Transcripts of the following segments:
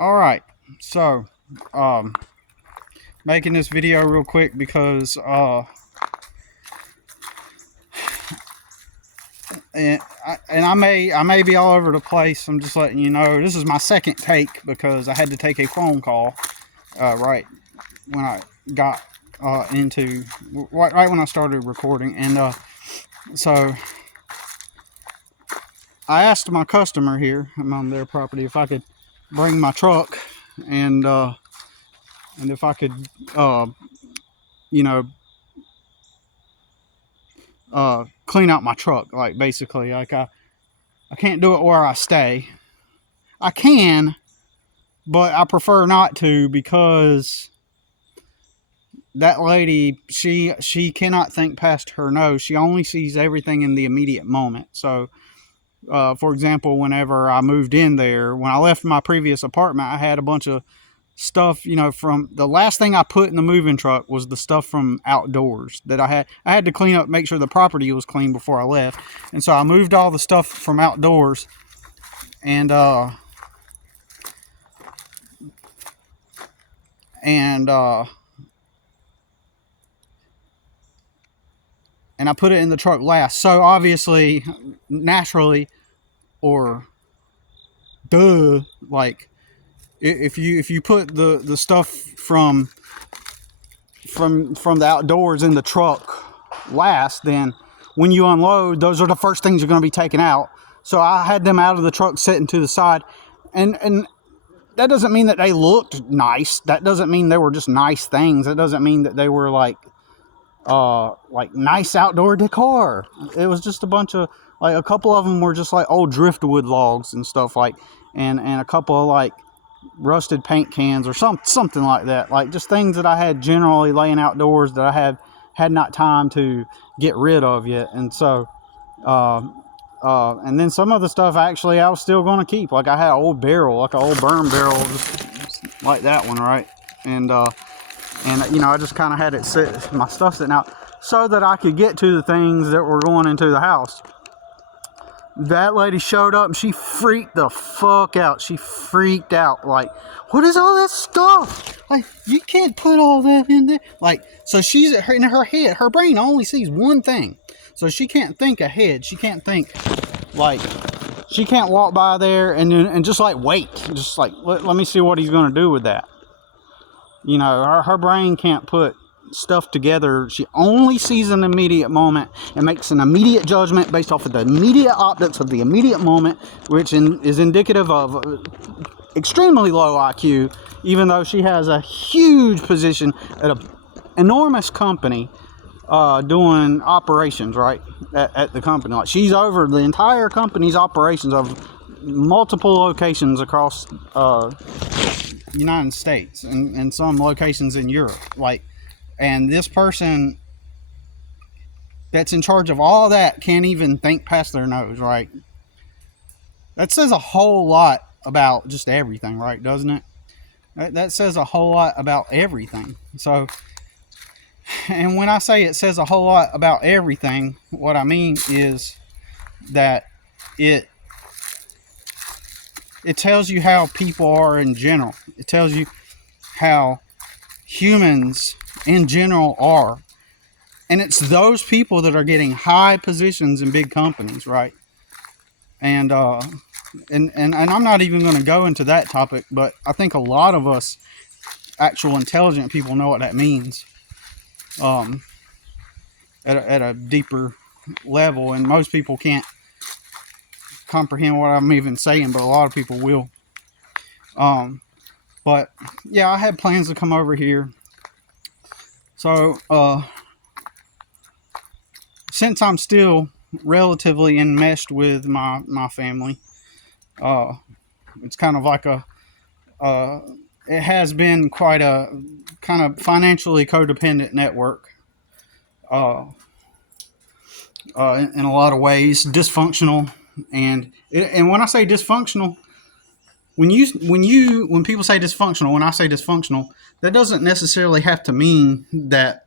All right, so um, making this video real quick because I may be all over the place. I'm just letting you know this is my second take because I had to take a phone call right when I got into right when I started recording, and so I asked my customer here. I'm on their property if I could bring my truck and if I could you know clean out my truck, like basically like I can't do it where I stay. I can, but I prefer not to because that lady, she cannot think past her nose. She only sees everything in the immediate moment. So for example, whenever I moved in there, when I left my previous apartment, I had a bunch of stuff, from the last thing I put in the moving truck was the stuff from outdoors that I had to clean up, make sure the property was clean before I left. And so I moved all the stuff from outdoors, and and uh and I put it in the truck last. So obviously, naturally, or duh, like if you put the stuff from the outdoors in the truck last, then when you unload, those are the first things you're going to be taken out. So I had them out of the truck, sitting to the side, and that doesn't mean that they looked nice. That doesn't mean they were just nice things. That doesn't mean that they were like nice outdoor decor. It was just a bunch of, like, a couple of them were just like old driftwood logs and stuff, like, and a couple of like rusted paint cans or something like that, like just things that I had generally laying outdoors that I had not time to get rid of yet. And so and then some of the stuff actually I was still going to keep. Like I had an old barrel, like an old burn barrel, just like that one, right? And I just kind of had it sit, my stuff sitting out so that I could get to the things that were going into the house. That lady showed up and she freaked the fuck out. She freaked out. Like, what is all that stuff? Like, you can't put all that in there. Like, so she's in her head. Her brain only sees one thing. So she can't think ahead. She can't think, like, she can't walk by there and just like wait. Just like, let me see what he's going to do with that. Her brain can't put stuff together. She only sees an immediate moment and makes an immediate judgment based off of the immediate optics of the immediate moment, which is indicative of extremely low IQ, even though she has a huge position at an enormous company doing operations, right, at the company. Like, she's over the entire company's operations of multiple locations across United States and some locations in Europe. Like, and this person that's in charge of all that can't even think past their nose, right? That says a whole lot about just everything, right? Doesn't it? That says a whole lot about everything. So, and when I say it says a whole lot about everything, what I mean is that it tells you how people are in general. It tells you how humans in general are. And it's those people that are getting high positions in big companies, right? And I'm not even going to go into that topic, but I think a lot of us actual intelligent people know what that means at a deeper level, and most people can't comprehend what I'm even saying, but a lot of people will. But yeah, I had plans to come over here. So since I'm still relatively enmeshed with my family, it's kind of like it has been quite a kind of financially codependent network in a lot of ways, dysfunctional. And when I say dysfunctional, when people say dysfunctional, when I say dysfunctional, that doesn't necessarily have to mean that,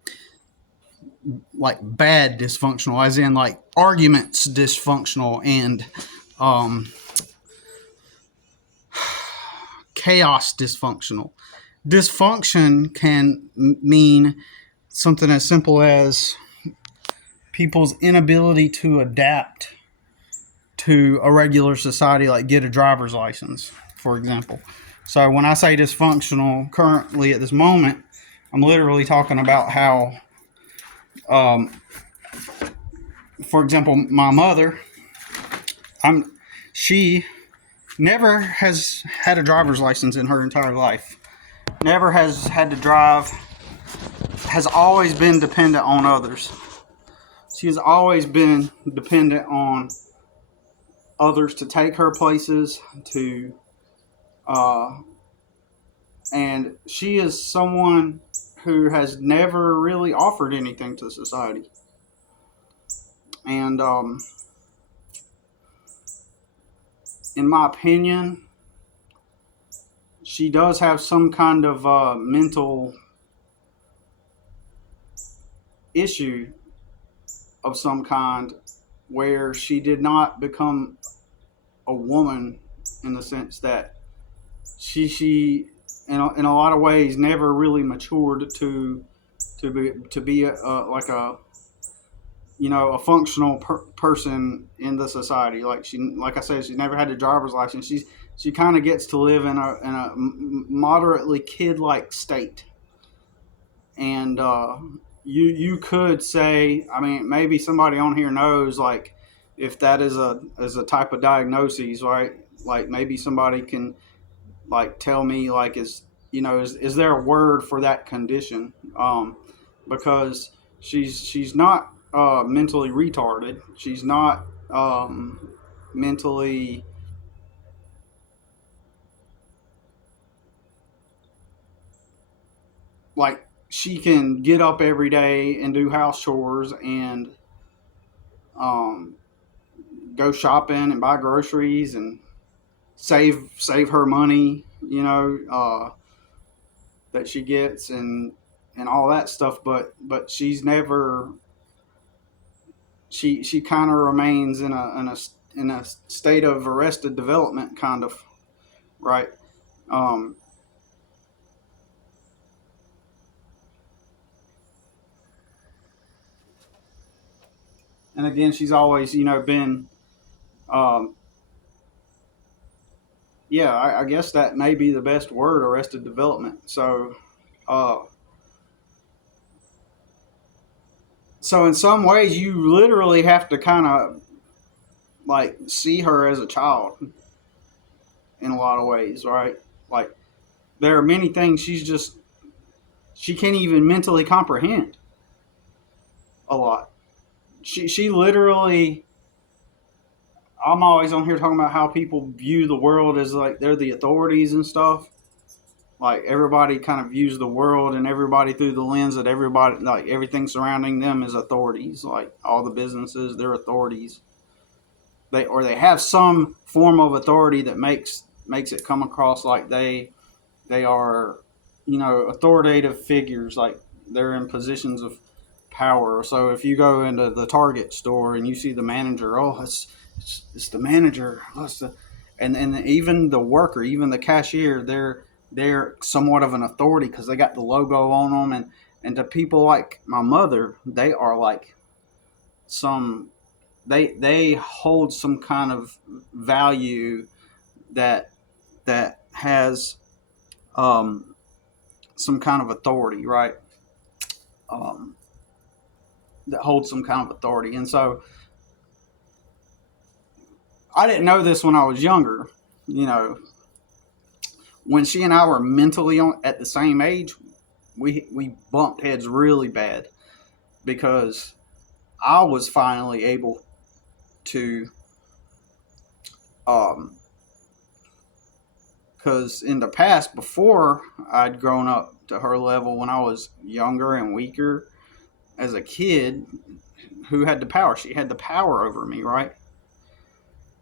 like, bad dysfunctional, as in like arguments dysfunctional and chaos dysfunctional. Dysfunction can mean something as simple as people's inability to adapt to a regular society, like get a driver's license, for example. So when I say dysfunctional currently at this moment, I'm literally talking about how, for example, my mother, she never has had a driver's license in her entire life. Never has had to drive. Has always been dependent on others. She has always been dependent on others to take her places, to and she is someone who has never really offered anything to society. And in my opinion, she does have some kind of mental issue of some kind, where she did not become a woman, in the sense that she in a lot of ways never really matured to be like a, you know, a functional person in the society. Like I said, she's never had a driver's license. She kind of gets to live in a moderately kid-like state. And you could say, I mean, maybe somebody on here knows, like, if that is a type of diagnosis, right? Like, maybe somebody can, like, tell me, like, is there a word for that condition? Because she's not mentally retarded. She's not mentally, like, she can get up every day and do house chores and um, go shopping and buy groceries and save her money, you know, that she gets, and all that stuff. But she's never, she kind of remains in a state of arrested development, kind of, right? Um, and again, she's always, you know, been, um, yeah, I guess that may be the best word, arrested development. Uh, so in some ways, you literally have to kind of, like, see her as a child in a lot of ways, right? Like, there are many things she can't even mentally comprehend a lot. She literally, I'm always on here talking about how people view the world as like they're the authorities and stuff. Like, everybody kind of views the world and everybody through the lens that everybody, like, everything surrounding them is authorities. Like, all the businesses, they're authorities. They have some form of authority that makes it come across like they are, you know, authoritative figures. Like, they're in positions of power. So if you go into the Target store and you see the manager, oh, it's the manager. And even the worker, even the cashier, they're somewhat of an authority because they got the logo on them. And to people like my mother, they are like some, they hold some kind of value that has some kind of authority, right? Um, that holds some kind of authority. And so I didn't know this when I was younger. You know, when she and I were mentally at the same age, we bumped heads really bad because I was finally able to, because in the past, before I'd grown up to her level when I was younger and weaker as a kid, who had the power? She had the power over me, right?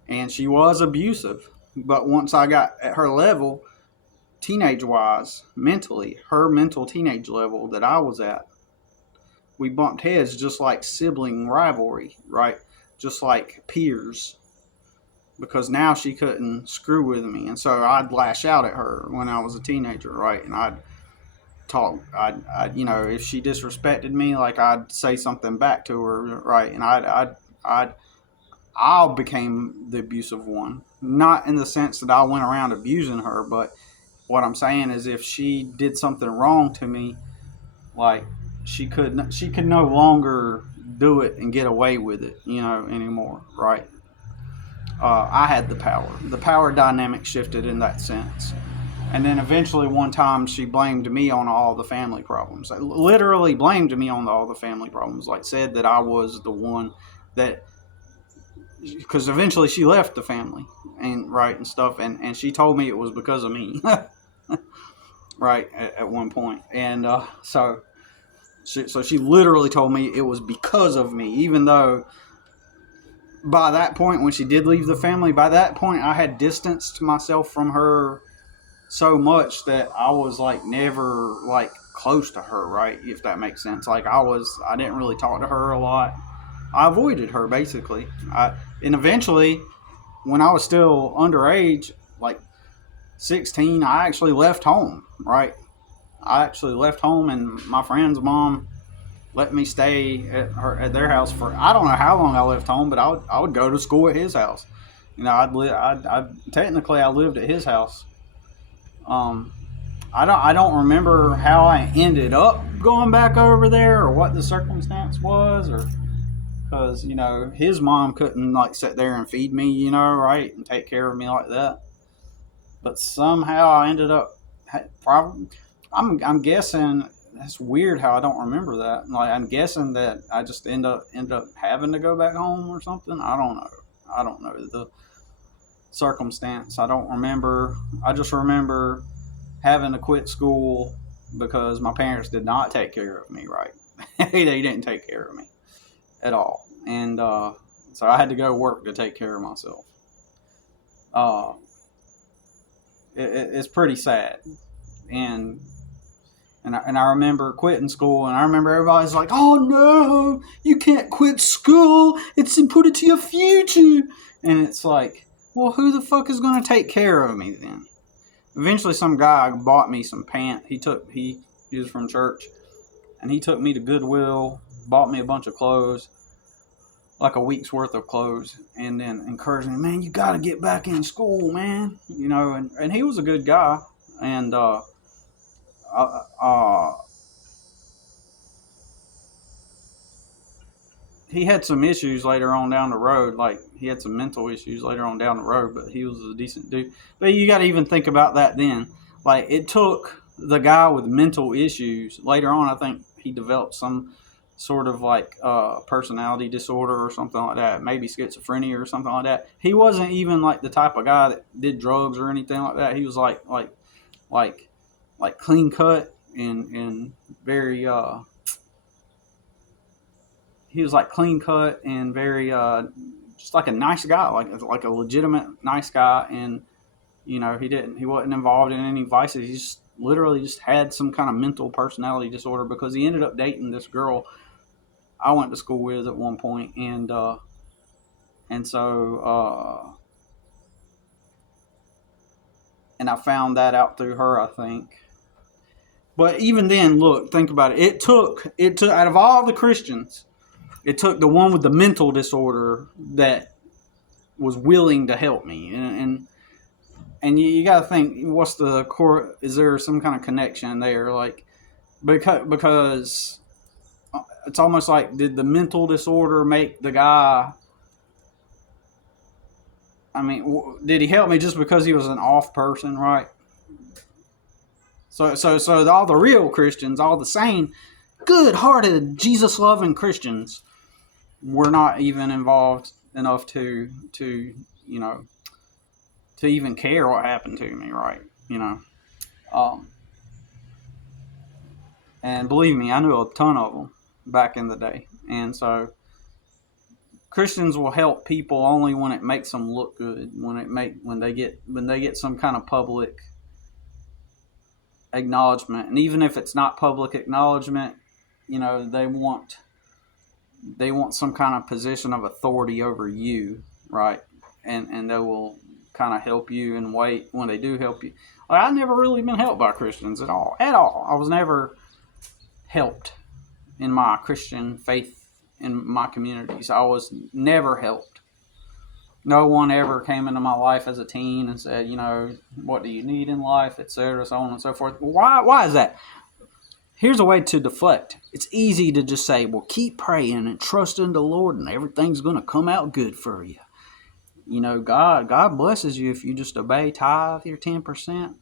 And she was abusive. But once I got at her level, teenage wise, mentally, her mental teenage level that I was at, we bumped heads just like sibling rivalry, right? Just like peers, because now she couldn't screw with me, and so I'd lash out at her when I was a teenager, right? And I'd talk, I'd if she disrespected me, like I'd say something back to her, right? And I became the abusive one, not in the sense that I went around abusing her, but what I'm saying is if she did something wrong to me, like she could no longer do it and get away with it, anymore, right? I had the power. The power dynamic shifted in that sense. And then eventually one time she blamed me on all the family problems. Literally blamed me on all the family problems. Like said that I was the one that, because eventually she left the family and right and stuff. And she told me it was because of me. Right. At one point. And so she literally told me it was because of me, even though by that point, when she did leave the family, by that point I had distanced myself from her so much that I was like never like close to her, right? If that makes sense. Like I didn't really talk to her a lot. I avoided her basically. And eventually, when I was still underage, like 16, I actually left home, right? I actually left home, and my friend's mom let me stay at their house for, I don't know how long I left home, but I would go to school at his house. I technically I lived at his house. Um, I don't remember how I ended up going back over there or what the circumstance was, or because his mom couldn't like sit there and feed me, right, and take care of me like that. But somehow I ended up probably. I'm guessing that's weird how I don't remember that. Like I'm guessing that I just end up having to go back home or something. I don't know. I don't know the circumstance. I don't remember. I just remember having to quit school because my parents did not take care of me right. They didn't take care of me at all. And so I had to go work to take care of myself. Uh, it's pretty sad. And I remember quitting school, and I remember everybody's like, "Oh no, you can't quit school. It's important to your future." And it's like, well, who the fuck is going to take care of me then? Eventually, some guy bought me some pants. He was from church, and he took me to Goodwill, bought me a bunch of clothes, like a week's worth of clothes, and then encouraged me, "Man, you got to get back in school, man." And he was a good guy, and he had some issues later on down the road. Like he had some mental issues later on down the road, but he was a decent dude. But you got to even think about that then. Like it took the guy with mental issues later on. I think he developed some sort of like personality disorder or something like that. Maybe schizophrenia or something like that. He wasn't even like the type of guy that did drugs or anything like that. He was like clean cut and very he was like clean cut and very just like a nice guy, like a legitimate nice guy. And he wasn't involved in any vices. He just literally just had some kind of mental personality disorder because he ended up dating this girl I went to school with at one point. And so and I found that out through her, I think. But even then, look, think about it. It took out of all the Christians, it took the one with the mental disorder that was willing to help me. And you got to think, what's the core? Is there some kind of connection there? Like because it's almost like, did the mental disorder make the guy? I mean, did he help me just because he was an off person, right? So all the real Christians, all the sane, good-hearted, Jesus-loving Christians, were not even involved enough to to even care what happened to me, right? Um, and believe me, I knew a ton of them back in the day, and so Christians will help people only when it makes them look good, when they get some kind of public acknowledgement. And even if it's not public acknowledgement, they want some kind of position of authority over you, right? and they will kind of help you and wait when they do help you. Like, I've never really been helped by Christians at all. At all. I was never helped in my Christian faith in my communities. I was never helped. No one ever came into my life as a teen and said, what do you need in life, etc., so on and so forth. Why is that? Here's a way to deflect. It's easy to just say, well, keep praying and trust in the Lord and everything's going to come out good for you. God blesses you if you just obey, tithe your 10%.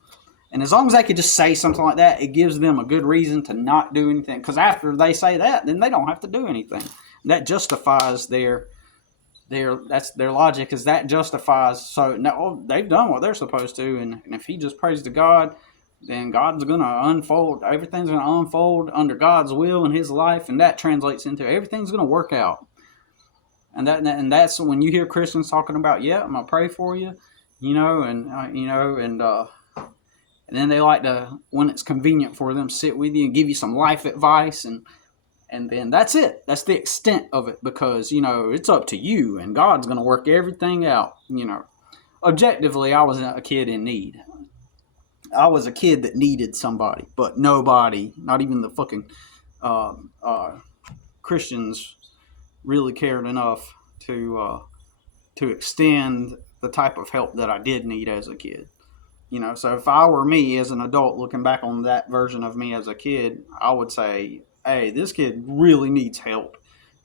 And as long as they could just say something like that, it gives them a good reason to not do anything. Because after they say that, then they don't have to do anything. That justifies their logic, is that justifies. So no, they've done what they're supposed to. And if he just prays to God, then God's going to unfold. Everything's going to unfold under God's will in his life. And that translates into everything's going to work out. And that's when you hear Christians talking about, yeah, I'm going to pray for you, and then they like to, when it's convenient for them, sit with you and give you some life advice, and then that's it. That's the extent of it, because, it's up to you, and God's going to work everything out, Objectively, I was a kid in need. I was a kid that needed somebody, but nobody, not even the fucking Christians, really cared enough to extend the type of help that I did need as a kid. So if I were me as an adult looking back on that version of me as a kid, I would say, hey, this kid really needs help.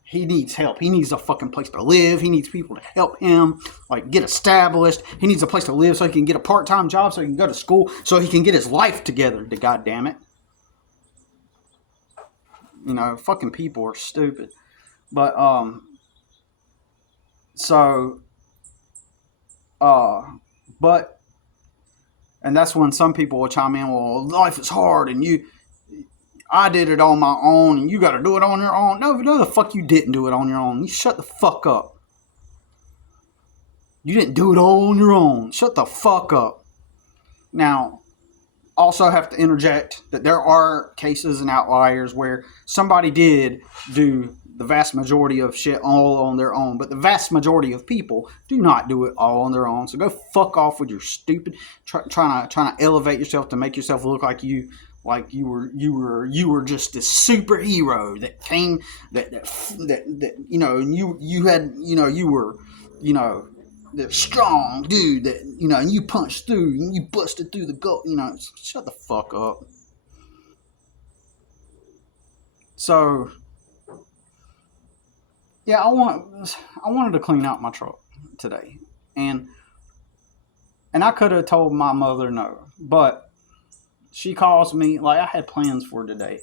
He needs help. He needs a fucking place to live. He needs people to help him, like, get established. He needs a place to live so he can get a part-time job, so he can go to school, so he can get his life together, to goddamn it. Fucking people are stupid. But, and that's when some people will chime in, well, life is hard, and I did it on my own, and you got to do it on your own. No, the fuck you didn't do it on your own. You shut the fuck up. You didn't do it all on your own. Shut the fuck up. Now, also have to interject that there are cases and outliers where somebody did do the vast majority of shit all on their own, but the vast majority of people do not do it all on their own. So go fuck off with your stupid trying to elevate yourself to make yourself look like you were just this superhero that came that and you had you were the strong dude that and you punched through and you busted through the goal. Shut the fuck up. So yeah, I wanted to clean out my truck today, and I could have told my mother no, but she calls me, like, I had plans for today,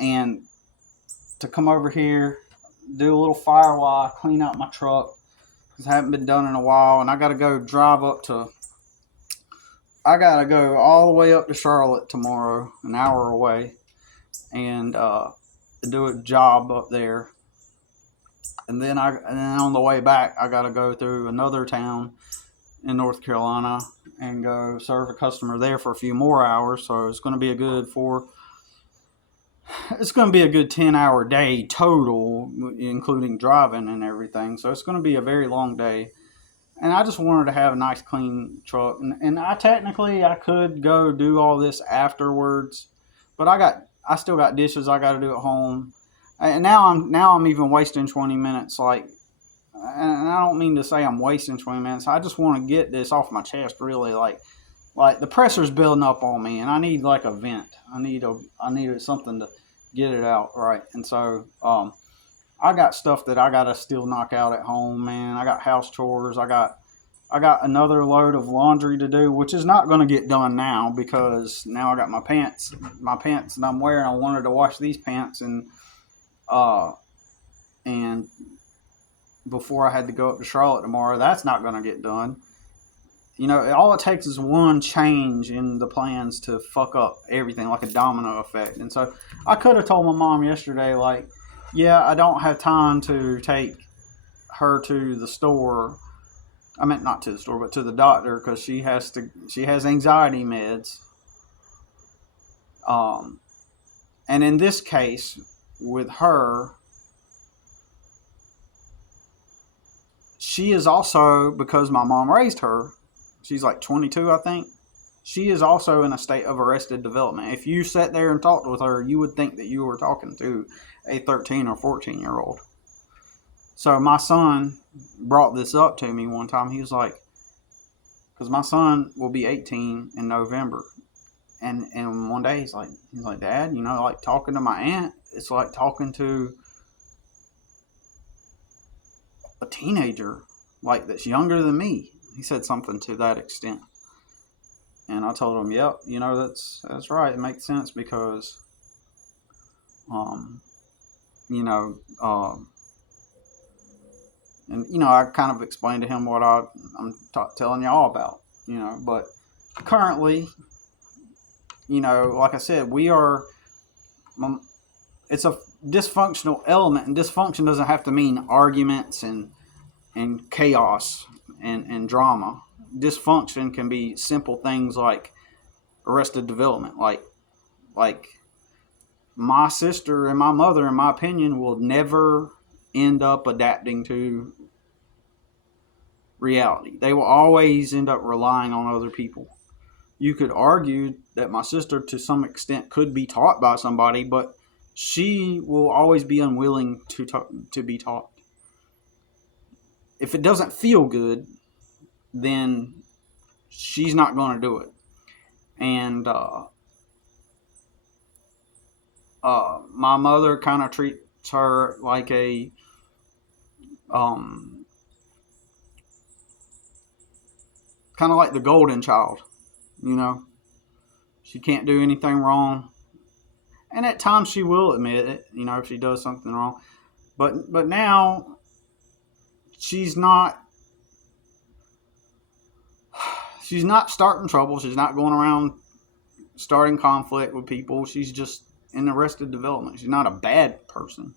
and to come over here, do a little firewall, clean out my truck, because I haven't been done in a while, and I got to go all the way up to Charlotte tomorrow, an hour away, and do a job up there. And then on the way back, I got to go through another town in North Carolina and go serve a customer there for a few more hours. So it's going to be a good 10-hour day total, including driving and everything. So it's going to be a very long day. And I just wanted to have a nice clean truck. And I could go do all this afterwards, but I still got dishes I got to do at home. And now I'm even wasting 20 minutes. Like, and I don't mean to say I'm wasting 20 minutes. I just want to get this off my chest, really. Like the pressure's building up on me, and I need like a vent. I needed something to get it out, right? And so I got stuff that I gotta still knock out at home, man. I got house chores. I got another load of laundry to do, which is not going to get done now, because now I got my pants that I'm wearing. I wanted to wash these pants, and before I had to go up to Charlotte tomorrow. That's not going to get done. All it takes is one change in the plans to fuck up everything, like a domino effect. And so I could have told my mom yesterday, like, yeah, I don't have time to take her to the store. I meant not to the store, but to the doctor, because she has anxiety meds. And in this case, with her, she is also, because my mom raised her, she's like 22, I think. She is also in a state of arrested development. If you sat there and talked with her, you would think that you were talking to a 13 or 14-year-old. So my son brought this up to me one time. He was like, because my son will be 18 in November. And one day he's like, Dad, like talking to my aunt, it's like talking to a teenager, like that's younger than me. He said something to that extent. And I told him, yep, that's right. It makes sense because, you know, and I kind of explained to him what I'm telling y'all about, but currently, like I said, it's a dysfunctional element, and dysfunction doesn't have to mean arguments and chaos and drama. Dysfunction can be simple things like arrested development, like my sister and my mother, in my opinion, will never end up adapting to reality. They will always end up relying on other people. You could argue that my sister, to some extent, could be taught by somebody, but she will always be unwilling to be taught. If it doesn't feel good, then she's not going to do it. And my mother kind of treats her like a kind of like the golden child. She can't do anything wrong, and at times she will admit it, if she does something wrong. But now she's not starting trouble. She's not going around starting conflict with people. She's just in arrested development. She's not a bad person.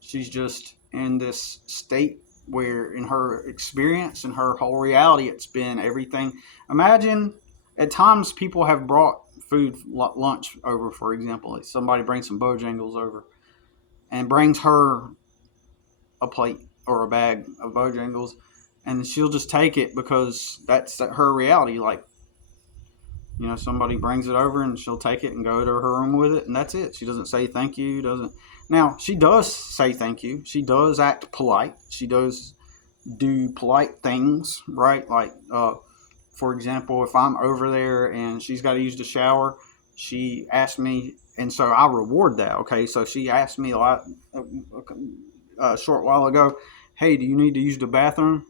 She's just in this state where, in her experience and her whole reality, it's been everything. Imagine, at times people have brought food, lunch over, for example. Like somebody brings some Bojangles over and brings her a plate or a bag of Bojangles, and she'll just take it because that's her reality. Like, somebody brings it over and she'll take it and go to her room with it, and that's it. She doesn't say thank you, Now, she does say thank you. She does act polite. She does do polite things, right? Like, for example, if I'm over there and she's got to use the shower, she asks me, and so I reward that, okay? So she asked me a short while ago, hey, do you need to use the bathroom?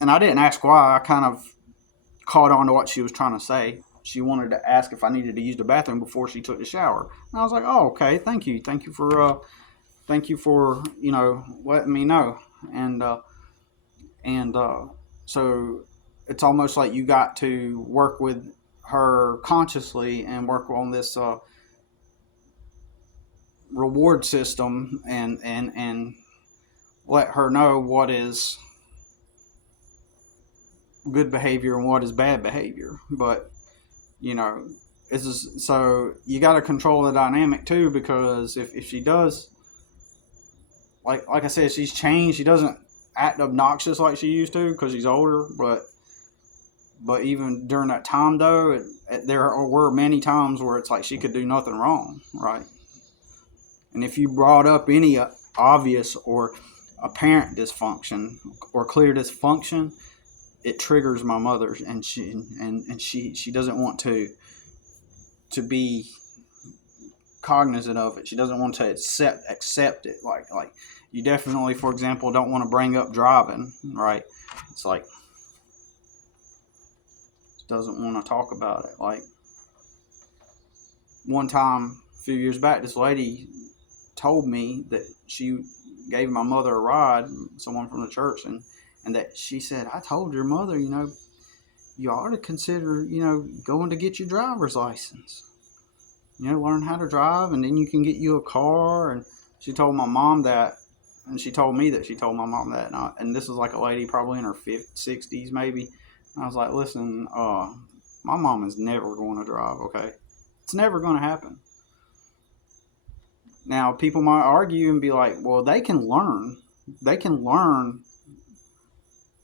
And I didn't ask why. I kind of caught on to what she was trying to say. She wanted to ask if I needed to use the bathroom before she took the shower. And I was like, oh, okay, thank you for letting me know. And so it's almost like you got to work with her consciously and work on this reward system and let her know what is good behavior and what is bad behavior. But so you got to control the dynamic too, because if she does, like I said, she's changed. She doesn't act obnoxious like she used to because she's older, but even during that time though, there were many times where it's like she could do nothing wrong, right? And if you brought up any obvious or apparent dysfunction or clear dysfunction, it triggers my mother, and she doesn't want to be cognizant of it. She doesn't want to accept it. Like you definitely, for example, don't want to bring up driving, right? It's like doesn't want to talk about it. Like one time a few years back, this lady told me that she gave my mother a ride, someone from the church, and that she said, I told your mother, you ought to consider, going to get your driver's license. Learn how to drive, and then you can get you a car. And she told my mom that, and she told me that she told my mom that. And this is like a lady probably in her 60s maybe. And I was like, listen, my mom is never going to drive, okay? It's never going to happen. Now, people might argue and be like, well, they can learn. They can learn.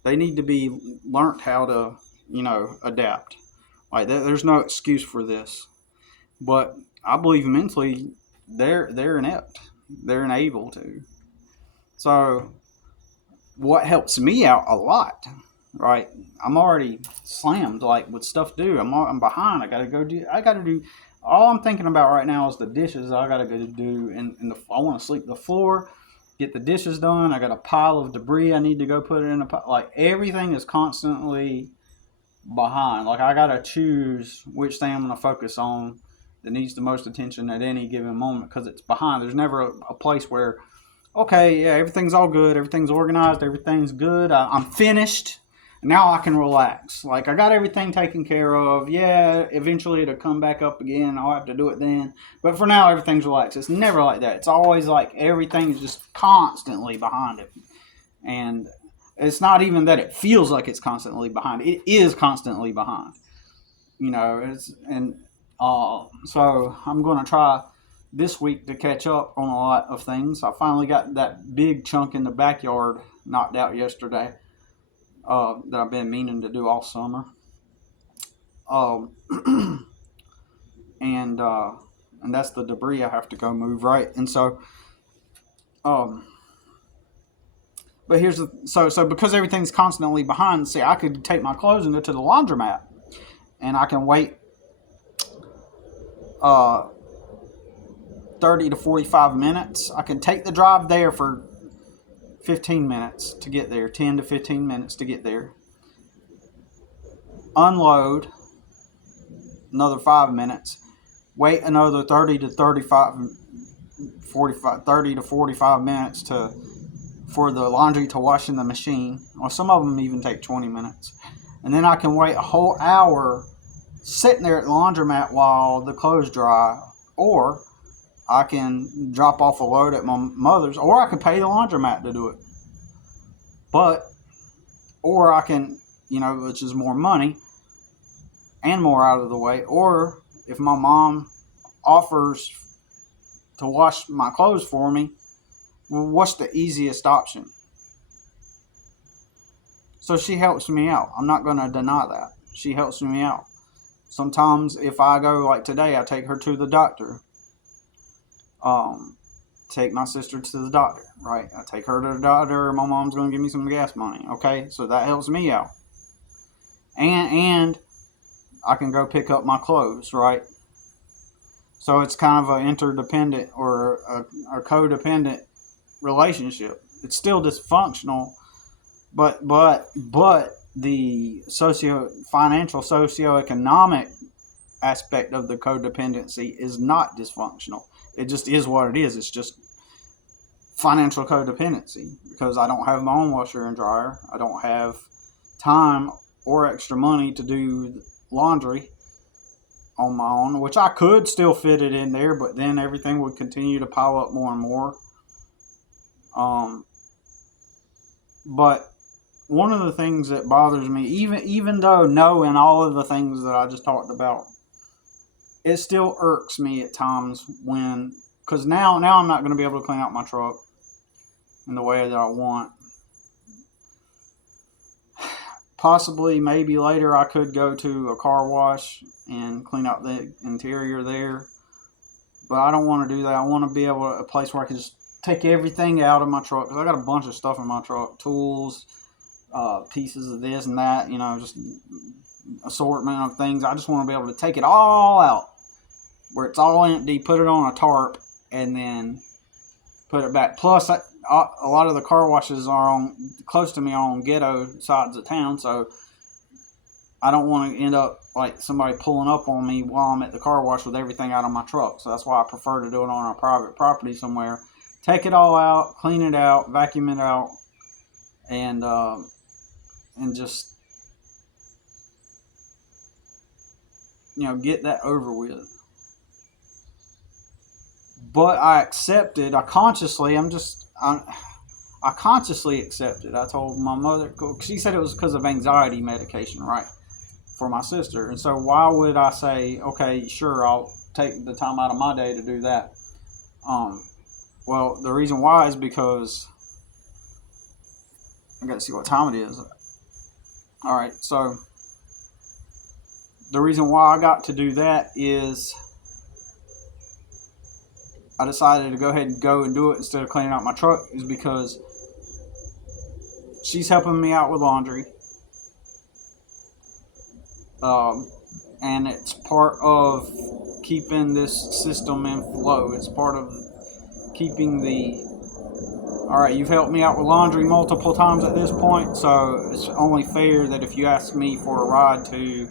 They need to be learnt how to, adapt. Like, there's no excuse for this. But I believe mentally they're inept. They're unable to. So what helps me out a lot, right? I'm already slammed like with stuff to do. I'm behind. I gotta do. All I'm thinking about right now is the dishes I gotta go do, and I want to sleep the floor, get the dishes done. I got a pile of debris I need to go put it in a pile. Like everything is constantly behind. Like I gotta choose which thing I'm gonna focus on that needs the most attention at any given moment because it's behind. There's never a place where, okay, yeah, everything's all good, everything's organized, everything's good. I'm finished. Now I can relax. Like I got everything taken care of. Yeah, eventually it'll come back up again. I'll have to do it then. But for now, everything's relaxed. It's never like that. It's always like everything is just constantly behind it. And it's not even that it feels like it's constantly behind. It is constantly behind. So I'm going to try this week to catch up on a lot of things. I finally got that big chunk in the backyard knocked out yesterday that I've been meaning to do all summer. Um, and that's the debris I have to go move, right? And so, but here's so because everything's constantly behind. See, I could take my clothes and go to the laundromat, and I can wait 30 to 45 minutes. I can take the drive there for 15 minutes to get there, 10 to 15 minutes to get there. Unload another 5 minutes. Wait another 30 to 45 minutes for the laundry to wash in the machine. Or some of them even take 20 minutes. And then I can wait a whole hour sitting there at the laundromat while the clothes dry. Or I can drop off a load at my mother's, or I can pay the laundromat to do it. Or I can, which is more money and more out of the way. Or if my mom offers to wash my clothes for me, well, what's the easiest option? So she helps me out. I'm not going to deny that. She helps me out. Sometimes if I go, like today, I take her to the doctor. Take my sister to the doctor, right? I take her to the doctor. My mom's going to give me some gas money, okay? So that helps me out. And I can go pick up my clothes, right? So it's kind of an interdependent or a codependent relationship. It's still dysfunctional, but the financial socioeconomic aspect of the codependency is not dysfunctional. It just is what it is. It's just financial codependency because I don't have my own washer and dryer. I don't have time or extra money to do laundry on my own, which I could still fit it in there, but then everything would continue to pile up more and more. But one of the things that bothers me, even though knowing all of the things that I just talked about, it still irks me at times because now I'm not going to be able to clean out my truck in the way that I want. Possibly, maybe later I could go to a car wash and clean out the interior there. But I don't want to do that. I want to be able a place where I can just take everything out of my truck. Because I got a bunch of stuff in my truck. Tools, pieces of this and that, just assortment of things. I just want to be able to take it all out where it's all empty, put it on a tarp, and then put it back. Plus, a lot of the car washes are close to me on ghetto sides of town, so I don't want to end up like somebody pulling up on me while I'm at the car wash with everything out of my truck. So that's why I prefer to do it on a private property somewhere. Take it all out, clean it out, vacuum it out, and just get that over with. But I accepted. I consciously accepted. I told my mother, she said it was because of anxiety medication, right, for my sister. And so why would I say, okay, sure, I'll take the time out of my day to do that? Well, the reason why is because I got to see what time it is. All right, so the reason why I got to do that is I decided to go ahead and go and do it instead of cleaning out my truck is because she's helping me out with laundry. And it's part of keeping this system in flow. It's part of keeping the. All right, you've helped me out with laundry multiple times at this point, so it's only fair that if you ask me for a ride to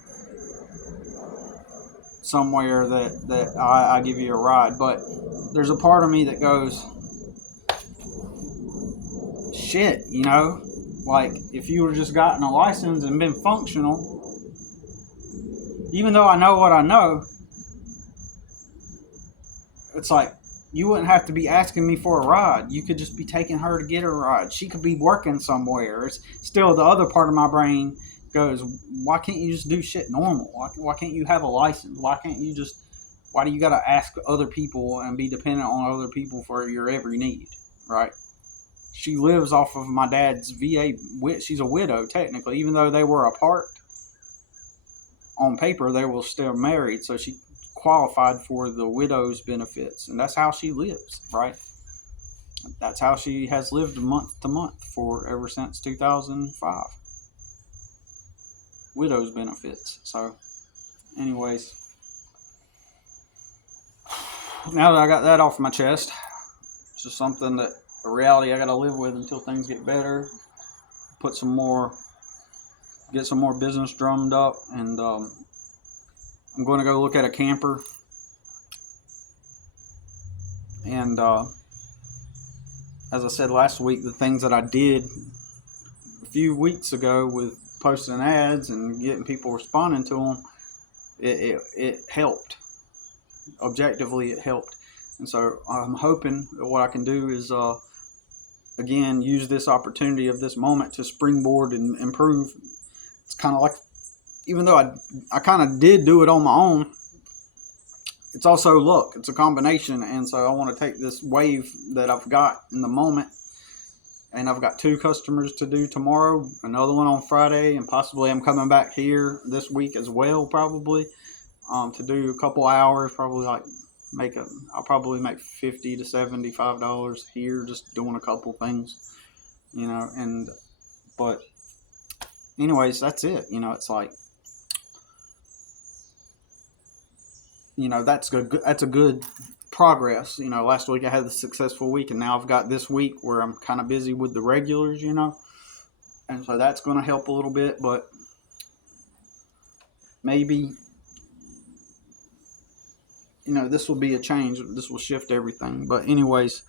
somewhere that I give you a ride. But there's a part of me that goes, shit, like if you were just gotten a license and been functional, even though I know what I know, it's like you wouldn't have to be asking me for a ride. You could just be taking her to get her a ride. She could be working somewhere. It's still the other part of my brain goes, why can't you just do shit normal? Why can't you have a license? Why do you got to ask other people and be dependent on other people for your every need, right? She lives off of my dad's VA. She's a widow, technically, even though they were apart. On paper, they were still married, so she qualified for the widow's benefits, and that's how she lives, right? That's how she has lived month to month for ever since 2005. Widow's benefits. So, anyways, now that I got that off my chest, it's just something that a reality I got to live with until things get better. Get some more business drummed up, and I'm going to go look at a camper. And as I said last week, the things that I did a few weeks ago with posting ads and getting people responding to them, it helped. Objectively, it helped. And so I'm hoping that what I can do is, again, use this opportunity of this moment to springboard and improve. It's kind of like, even though I kind of did do it on my own, it's also luck. It's a combination. And so I want to take this wave that I've got in the moment, and I've got 2 customers to do tomorrow, another one on Friday, and possibly I'm coming back here this week as well, probably, to do a couple hours, probably I'll probably make $50 to $75 here just doing a couple things, but anyways, that's it. It's like, that's good. That's a good progress. Last week I had a successful week, and now I've got this week where I'm kind of busy with the regulars, and so that's going to help a little bit, but maybe, this will be a change. This will shift everything. But anyways,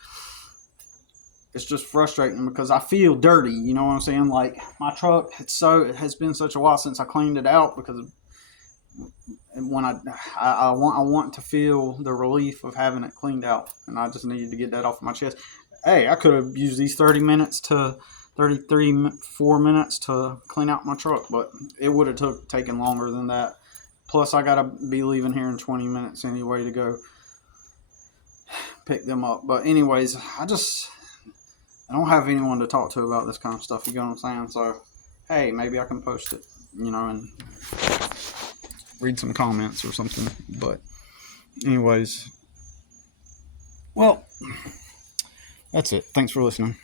it's just frustrating because I feel dirty. You know what I'm saying? Like my truck, it has been such a while since I cleaned it out, because when I want to feel the relief of having it cleaned out, and I just needed to get that off my chest. Hey, I could have used these 4 minutes to clean out my truck, but it would have taken longer than that. Plus, I gotta be leaving here in 20 minutes anyway to go pick them up. But anyways, I don't have anyone to talk to about this kind of stuff. You know what I'm saying? So, hey, maybe I can post it, and read some comments or something. But anyways, well, that's it. Thanks for listening.